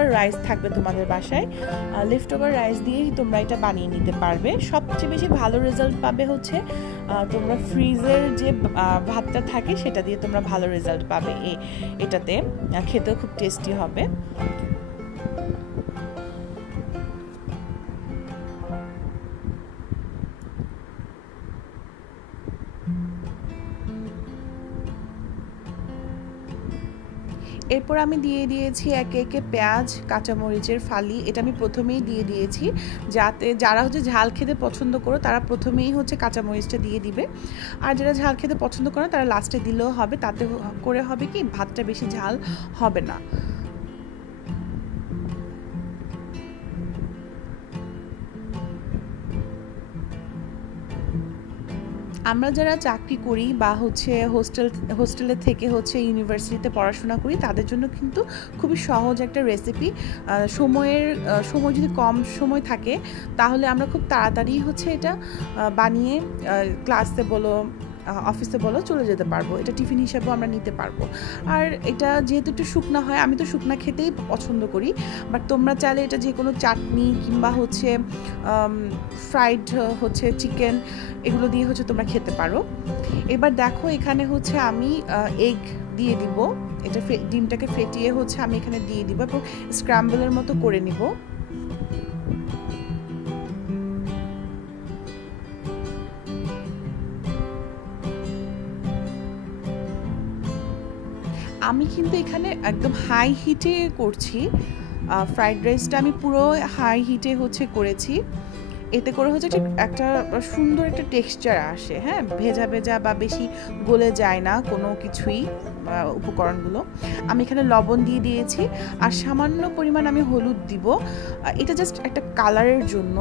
Over rice থাকবে তোমাদের বাসায়, লেফট ওভার রাইস দিয়েই তোমরা এটা বানিয়ে নিতে পারবে। সবচেয়ে বেশি ভালো রেজাল্ট পাবে হচ্ছে তোমরা ফ্রিজের যে ভাতটা থাকে সেটা দিয়ে তোমরা ভালো রেজাল্ট পাবে। এটাতে খেতেও খুব টেস্টি হবে। এরপর আমি দিয়ে দিয়েছি একে একে পেঁয়াজ, কাঁচামরিচের ফালি। এটা আমি প্রথমেই দিয়ে দিয়েছি, যাতে যারা হচ্ছে ঝাল খেতে পছন্দ করো তারা প্রথমেই হচ্ছে কাঁচামরিচটা দিয়ে দিবে, আর যারা ঝাল খেতে পছন্দ করো তারা লাস্টে দিলেও হবে। তাতে করে হবে কি, ভাতটা বেশি ঝাল হবে না। আমরা যারা চাকরি করি বা হচ্ছে হোস্টেলে থেকে হচ্ছে ইউনিভার্সিটিতে পড়াশোনা করি, তাদের জন্য কিন্তু খুবই সহজ একটা রেসিপি। সময় যদি কম সময় থাকে তাহলে আমরা খুব তাড়াতাড়ি হচ্ছে এটা বানিয়ে ক্লাসে বলো, অফিসে বলো চলে যেতে পারবো। এটা টিফিন হিসেবেও আমরা নিতে পারবো। আর এটা যেহেতু একটু শুকনা হয়, আমি তো শুকনা খেতেই পছন্দ করি, বাট তোমরা চাইলে এটা যে কোনো চাটনি কিংবা হচ্ছে ফ্রাইড হচ্ছে চিকেন, এগুলো দিয়ে হচ্ছে তোমরা খেতে পারো। এবার দেখো এখানে হচ্ছে আমি এগ দিয়ে দিব। এটা ডিমটাকে ফেটিয়ে হচ্ছে আমি এখানে দিয়ে দিব এবং স্ক্র্যাম্বলের মতো করে নিব। আমি কিন্তু এখানে একদম হাই হিটে করছি। ফ্রাইড রাইসটা আমি পুরো হাই হিটে হচ্ছে করেছি। এতে করে হচ্ছে একটা সুন্দর একটা টেক্সচার আসে। হ্যাঁ, ভেজা ভেজা বা বেশি গলে যায় না কোনো কিছুই উপকরণগুলো। আমি এখানে লবণ দিয়ে দিয়েছি আর সামান্য পরিমাণ আমি হলুদ দিব। এটা জাস্ট একটা কালারের জন্য।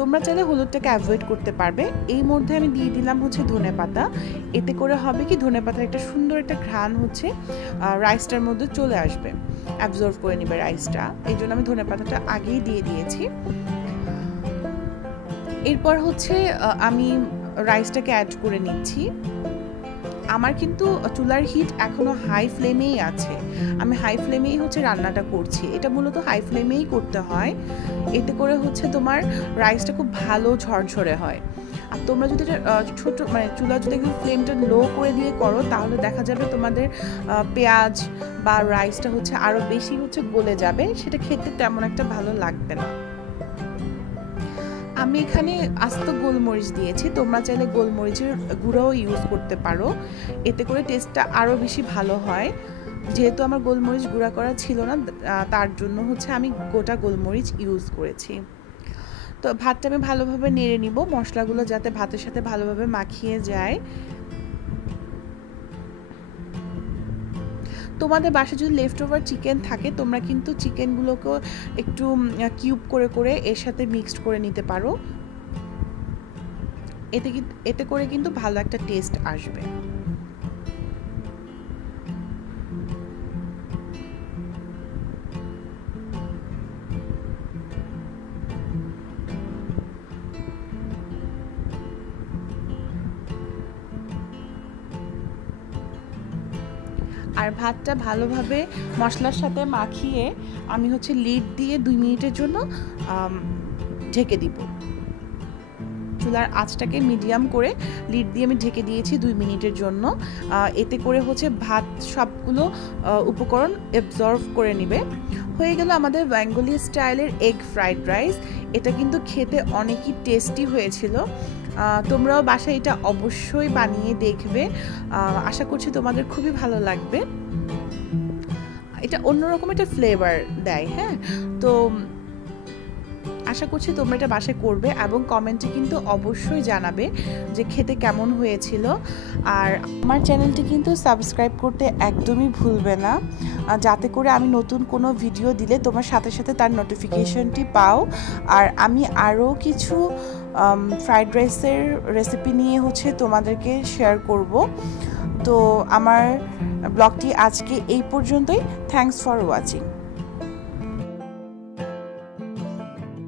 তোমরা চাইলে হলুদটাকে অ্যাভয়েড করতে পারবে। এই মধ্যে আমি দিয়ে দিলাম হচ্ছে ধনেপাতা। এতে করে হবে কি, ধনেপাতার একটা সুন্দর একটা ঘ্রাণ হচ্ছে রাইসটার মধ্যে চলে আসবে, অ্যাবজর্ভ করে নেবে রাইসটা। এই জন্য আমি ধনেপাতাটা আগেই দিয়ে দিয়েছি। এরপর হচ্ছে আমি রাইসটাকে অ্যাড করে নিচ্ছি। আমার কিন্তু চুলার হিট এখনো হাই ফ্লেমেই আছে। আমি হাই ফ্লেমেই হচ্ছে রান্নাটা করছি। এটা মূলত হাই ফ্লেমেই করতে হয়, এতে করে হচ্ছে তোমার রাইসটা খুব ভালো ঝরঝরে হয়। আর তোমরা যদি ছোট চুলা যদি ফ্লেমটা লো করে দিয়ে করো, তাহলে দেখা যাবে তোমাদের পেঁয়াজ বা রাইসটা হচ্ছে আরো বেশি হচ্ছে গলে যাবে, সেটা খেতে তেমন একটা ভালো লাগবে না। আমি এখানে আস্ত গোলমরিচ দিয়েছি, তোমরা চাইলে গোলমরিচের গুঁড়োও ইউজ করতে পারো, এতে করে টেস্টটা আরও বেশি ভালো হয়। যেহেতু আমার গোলমরিচ গুঁড়া করা ছিল না, তার জন্য হচ্ছে আমি গোটা গোলমরিচ ইউজ করেছি। তো ভাতটা আমি ভালোভাবে নেড়ে নিব, মশলাগুলো যাতে ভাতের সাথে ভালোভাবে মাখিয়ে যায়। তোমাদের বাসায় যদি লেফট ওভার চিকেন থাকে, তোমরা কিন্তু চিকেনগুলোকেও একটু কিউব করে করে এর সাথে মিক্সড করে নিতে পারো। এতে করে কিন্তু ভালো একটা টেস্ট আসবে। আর ভাতটা ভালোভাবে মশলার সাথে মাখিয়ে আমি হচ্ছে লিড দিয়ে 2 মিনিটের জন্য ঢেকে দিব। চুলার আঁচটাকে মিডিয়াম করে লিড দিয়ে আমি ঢেকে দিয়েছি 2 মিনিটের জন্য। এতে করে হচ্ছে ভাত সবগুলো উপকরণ অ্যাবজর্ভ করে নেবে। হয়ে গেল আমাদের বেঙ্গলি স্টাইলের এগ ফ্রাইড রাইস। এটা কিন্তু খেতে অনেকই টেস্টি হয়েছিল। তোমরাও বাসায় এটা অবশ্যই বানিয়ে দেখবে। আশা করছি তোমাদের খুবই ভালো লাগবে। এটা অন্যরকম একটা ফ্লেভার দেয়। হ্যাঁ, তো আশা করছি তোমরা এটা বাসায় করবে এবং কমেন্টে কিন্তু অবশ্যই জানাবে যে খেতে কেমন হয়েছিল। আর আমার চ্যানেলটি কিন্তু সাবস্ক্রাইব করতে একদমই ভুলবে না, যাতে করে আমি নতুন কোনো ভিডিও দিলে তোমার সাথে সাথে তার নোটিফিকেশনটি পাও। আর আমি আরও কিছু ফ্রাইড রাইসের রেসিপি নিয়ে হচ্ছে তোমাদেরকে শেয়ার করব। তো আমার ব্লগটি আজকে এই পর্যন্তই। Thanks for watching.